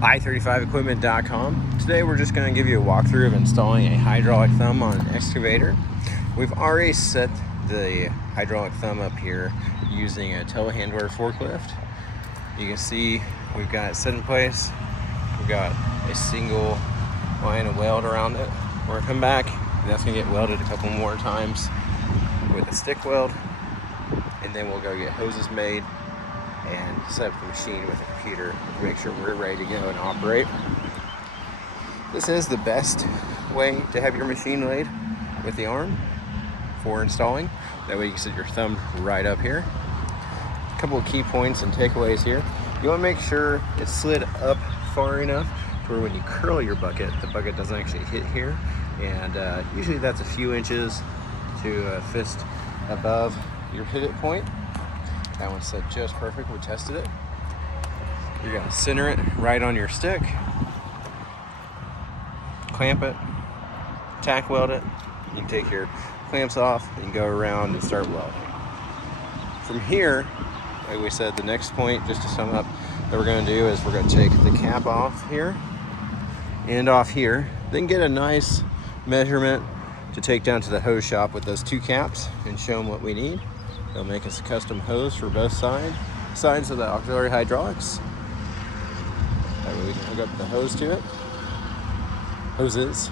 i35equipment.com. Today we're just going to give you a walkthrough of installing a hydraulic thumb on an excavator. We've already set the hydraulic thumb up here using a telehandler forklift. You can see we've got it set in place. We've got a single line of weld around it. We're going to come back and that's going to get welded a couple more times with a stick weld, and then we'll go get hoses made and set up the machine with a computer to make sure we're ready to go and operate. This is the best way to have your machine laid with the arm for installing. That way you can set your thumb right up here. A couple of key points and takeaways here. You want to make sure it's slid up far enough to where when you curl your bucket, the bucket doesn't actually hit here. And usually that's a few inches to a fist above your pivot point. That one's set just perfect. We tested it. You're going to center it right on your stick, clamp it, tack weld it. You can take your clamps off and go around and start welding. From here, like we said, the next point, just to sum up, that we're going to do is we're going to take the cap off here and off here, then get a nice measurement to take down to the hose shop with those two caps and show them what we need. They'll make us a custom hose for both sides of the auxiliary hydraulics. That way we can hook up the hose to it. Hoses.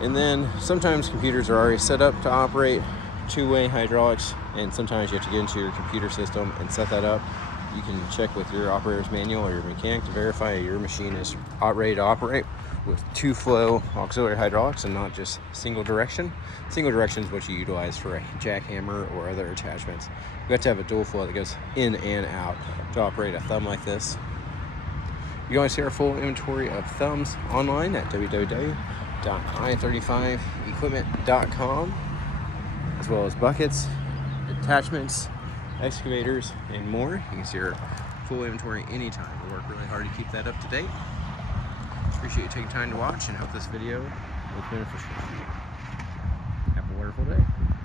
And then sometimes computers are already set up to operate two-way hydraulics, and sometimes you have to get into your computer system and set that up. You can check with your operator's manual or your mechanic to verify your machine is ready to operate with two-flow auxiliary hydraulics and not just single direction. Single direction is what you utilize for a jackhammer or other attachments. You have to have a dual flow that goes in and out to operate a thumb like this. You can always see our full inventory of thumbs online at www.i35equipment.com, as well as buckets, attachments, excavators, and more. You can see our full inventory anytime. We work really hard to keep that up to date. Appreciate you taking time to watch and hope this video was beneficial for you. Have a wonderful day.